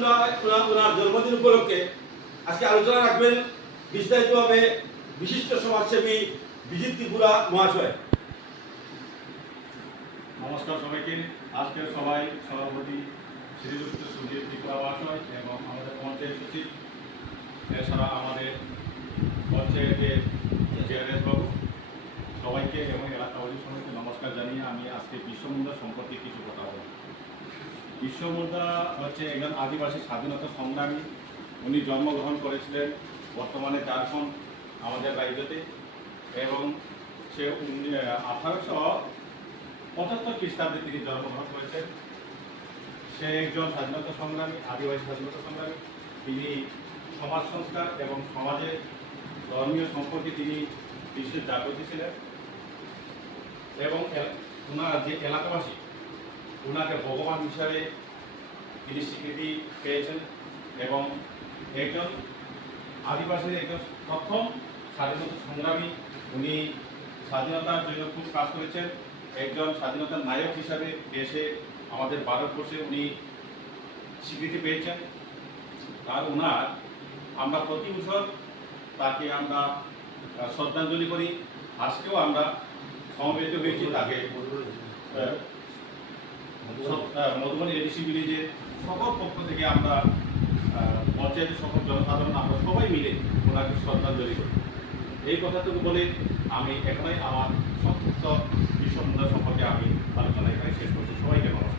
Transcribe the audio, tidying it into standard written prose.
মুন্ডা ওনার জন্মদিন উপলক্ষে আজকে আলোচনা রাখবেন বিস্তারিতভাবে বিশিষ্ট সমাজসেবী বিজিত ত্রিপুরা মহাশয়। নমস্কার সবাইকে। আজকের সবাই সভাপতি শ্রীযুক্ত সুজিত ত্রিপুরা মহাশয় এবং আমাদের পঞ্চায়েত সচিব, এছাড়া আমাদের পঞ্চায়েতের চেয়ারম্যান বাবু, সবাইকে এবং এলাকাবাসী সবাইকে নমস্কার জানিয়ে আমি আজকে বিশ্ব মুদ্রা সম্পর্কে কিছু কথা বলব। বিশ্ব মুদ্রা হচ্ছে একজন আদিবাসী স্বাধীনতা সংগ্রামী। উনি জন্মগ্রহণ করেছিলেন বর্তমানে ঝাড়খণ্ড আমাদের রাজ্যতে, এবং সে 1875 খ্রিস্টাব্দে তিনি জন্মগ্রহণ করেছেন। সে একজন স্বাধীনতা সংগ্রামী, আদিবাসী স্বাধীনতা সংগ্রামী। তিনি সমাজ সংস্কার এবং সমাজের ধর্মীয় সম্পর্কে তিনি বিশেষ জাগ্রত ছিলেন, এবং ওনার যে এলাকাবাসী ওনাকে ভগবান হিসাবে তিনি স্বীকৃতি পেয়েছেন, এবং একজন আদিবাসীর একজন প্রথম স্বাধীনতা সংগ্রামী। উনি স্বাধীনতার জন্য খুব কাজ করেছেন। একজন স্বাধীনতার নায়ক হিসাবে দেশে আমাদের ভারতবর্ষে উনি স্বীকৃতি পেয়েছেন। আর ওনার আমরা প্রতি বছর তাকে আমরা শ্রদ্ধাঞ্জলি করি। আজকেও আমরা সমবেত হয়েছি তাকে মধুবনী এডিসি ভিলেজের সকল পক্ষ থেকে আমরা পঞ্চায়েতের সকল জনসাধারণ আমরা সবাই মিলে ওনাকে শ্রদ্ধাঞ্জলি করি। এই কথাটুকু বলে আমি এখানে আমার সংক্ষিপ্ত বিশ্ব মুদ্রা সম্পর্কে আমি আলোচনা এখানে শেষ করছি। সবাইকে নমস্কার।